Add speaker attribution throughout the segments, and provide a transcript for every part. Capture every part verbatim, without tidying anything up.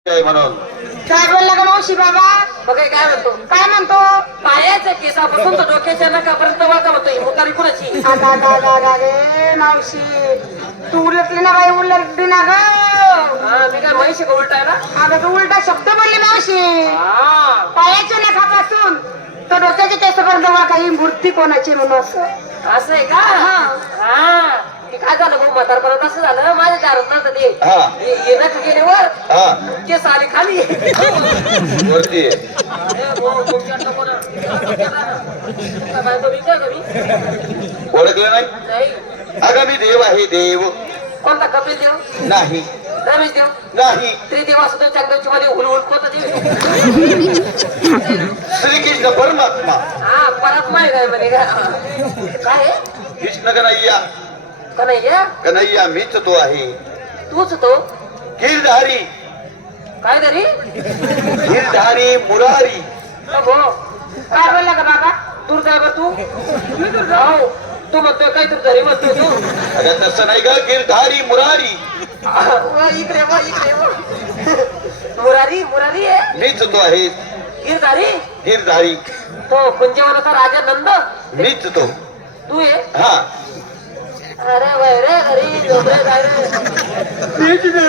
Speaker 1: म्हणून
Speaker 2: काय बोलला का मावशी बाबा?
Speaker 3: मग हे काय म्हणतो
Speaker 2: काय म्हणतो?
Speaker 3: पायाच्या केसापासून तर डोक्याच्या नकापर्यंत वाचा होतोय मुतारी कुणाची
Speaker 2: आता आता आता आता रे मावशी तू उलटली ना बाई, उलटली ना ग.
Speaker 3: हा मी काय म्हैशी का उलटायला
Speaker 2: अगं तू उलटा शब्द बोलली मावशी.
Speaker 3: हा
Speaker 2: पायाच्या नखापासून तर डोक्याच्या केसापर्यंत वा काही मूर्ती कोणाची म्हणून असं.
Speaker 3: असं आहे का हा ते काय झालं भाऊ म्हातारपणात असं झालं माझ्या दारात नव्हतं ते
Speaker 1: हा.
Speaker 3: ये- ये नख गेले वर
Speaker 1: हा
Speaker 3: केस आली खाली
Speaker 1: वरती आहे.
Speaker 3: अरे भाऊ, तुमच्या आता कोणा- काय बायको बिनते का मी?
Speaker 1: ओळखलं नाही
Speaker 3: नाही.
Speaker 1: अगं मी देव आहे देव
Speaker 3: कोणता कपिल देव
Speaker 1: नाही
Speaker 3: रमेश देव
Speaker 1: नाही
Speaker 3: त्रिदेव असतो चांगदेवची मध्ये हुल हुल कोणता देव
Speaker 1: श्रीकृष्ण परमात्मा
Speaker 3: हा परत माहित आहे म्हणे का काय आहे?
Speaker 1: कृष्ण कन्हैया
Speaker 3: कन्हैया
Speaker 1: कन्हैया मीच तो आहे
Speaker 3: तूच तो
Speaker 1: गिरधारी
Speaker 3: काय तरी
Speaker 1: गिरधारी मुरारी
Speaker 3: अगो
Speaker 2: काय बोलला का बाबा?
Speaker 3: दुर्दैव तू मी दुर्दैव तू म्हणतोय काय तू घरी म्हणतोय तू
Speaker 1: अगं तसं नाही ग गिरधारी मुरारी
Speaker 3: वा, इकडे वा इकडे वा मुरारी मुरारी आहे
Speaker 1: मीच तो आहे
Speaker 3: गिरधारी
Speaker 1: गिरधारी
Speaker 3: तो कुंजवनाचा राजा नंद
Speaker 1: मीच तो
Speaker 3: तू आहे
Speaker 1: हा
Speaker 3: अरे वय रे घरी झोपरे जाय रे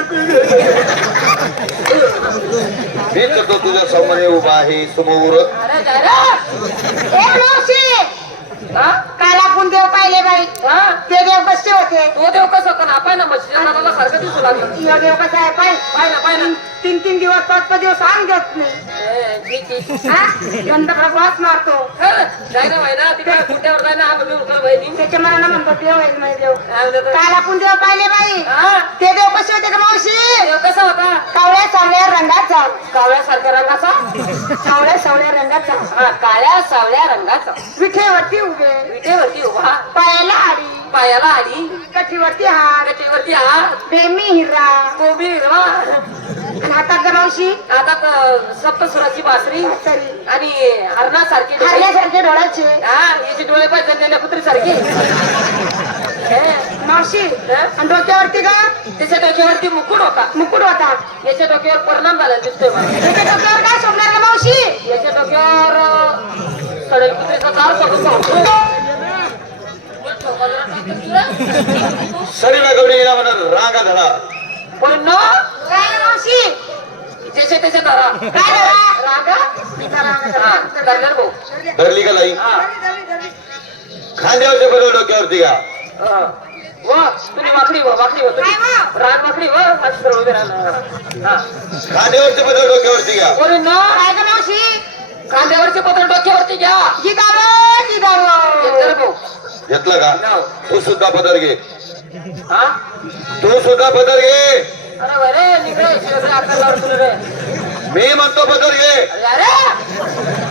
Speaker 1: मीच तो तुझ्या समोर उभा आहे समोर
Speaker 3: अरे जाय रे
Speaker 2: ए मावशी,
Speaker 3: हा
Speaker 2: काल आपण देव पाहिले बाई.
Speaker 3: हा
Speaker 2: ते देव कसे होते?
Speaker 3: तो देव कसं पण आपण ना मच्छीदाराला सारखं दिसू लागलं
Speaker 2: ह्यो देव कसा आहे पाय?
Speaker 3: पाय ना पाय ना
Speaker 2: तीन तीन दिवस पाच पाच दिवस आम घेत नाही.
Speaker 3: ए, ठीक आहे.
Speaker 2: हा? गंध प्रभावात मारतो.
Speaker 3: हं, जाय ना भाई ना तिकडे कुठ्यावर जाय ना हा बघू कर भाई नी.
Speaker 2: त्याच्या मनानं म्हणतो देव आहे नाही देव.
Speaker 3: काय म्हणतो तो?
Speaker 2: काल आपण देव पाहिले बाई.
Speaker 3: हा
Speaker 2: ते देव कसे होते का मावशी?
Speaker 3: देव कसा होता
Speaker 2: कावळ्या सावळ्या रंगाचा.
Speaker 3: कावळ्यासारख्या रंगाचा
Speaker 2: सावळ्या सावळ्या रंगाचा.
Speaker 3: हा काळ्या सावळ्या रंगाचा
Speaker 2: विठेवरती उभे,
Speaker 3: विटेवरती उभा
Speaker 2: पायाला आडी,
Speaker 3: पायाला आडी
Speaker 2: कठीवरती हार,
Speaker 3: गटीवरती हा
Speaker 2: बेमी हिरा,
Speaker 3: कोबी हिरवा
Speaker 2: आणि हातात का मावशी
Speaker 3: आता क- सप्तसुराची बासरी
Speaker 2: सरी,
Speaker 3: आणि हरणासारखी डोळे.
Speaker 2: हरल्यासारखे डोळ्याचे.
Speaker 3: हा याचे डोळे पाहिजे जणलेल्या कुत्रीसारखे
Speaker 2: मावशी
Speaker 3: हं?
Speaker 2: आणि डोक्यावरती का
Speaker 3: त्याच्या डोक्यावरती मुकुट होता
Speaker 2: मुकुट होता.
Speaker 3: याच्या डोक्यावर परिणाम झाला दिसतोय मला
Speaker 2: त्याच्या डोक्यावर काय सोडणार का मावशी?
Speaker 3: याच्या डोक्यावर अं, सडेल कुत्रीचा दार सोडून पाहतो
Speaker 1: सरी गवडी गेला म्हणून रांगा धरा
Speaker 3: पण न
Speaker 2: काय ना मावशी?
Speaker 3: ज्याच्या त्याच्या धरा
Speaker 2: काय धरा?
Speaker 3: रागा हा धरणार भाऊ
Speaker 1: धरली का लाई
Speaker 3: हा
Speaker 1: खांद्यावरच्या बदल डोक्यावरती का
Speaker 3: हा. वा तुम्ही वाकडी वा वाकडी वा
Speaker 2: काय
Speaker 3: तुम्ही
Speaker 2: वा?
Speaker 3: रान वाकडी वा अशी सर्व उभे राहणार हा
Speaker 1: खांद्यावरच्या बदल डोक्यावरती का
Speaker 3: कोणी न
Speaker 2: काय का मावशी?
Speaker 3: कांद्यावरचे पत्र डोक्यावरती घ्या
Speaker 2: जितावं जितावं.
Speaker 3: घेतलं भाऊ
Speaker 1: घेतलं का
Speaker 3: नाव.
Speaker 1: तू सुद्धा पदर घे
Speaker 3: हा
Speaker 1: तू सुद्धा पदर घे
Speaker 3: अरे वरे निघे शिवसे आपल्याला तुला रे
Speaker 1: मी म्हणतो पदर घे
Speaker 3: अरे अरे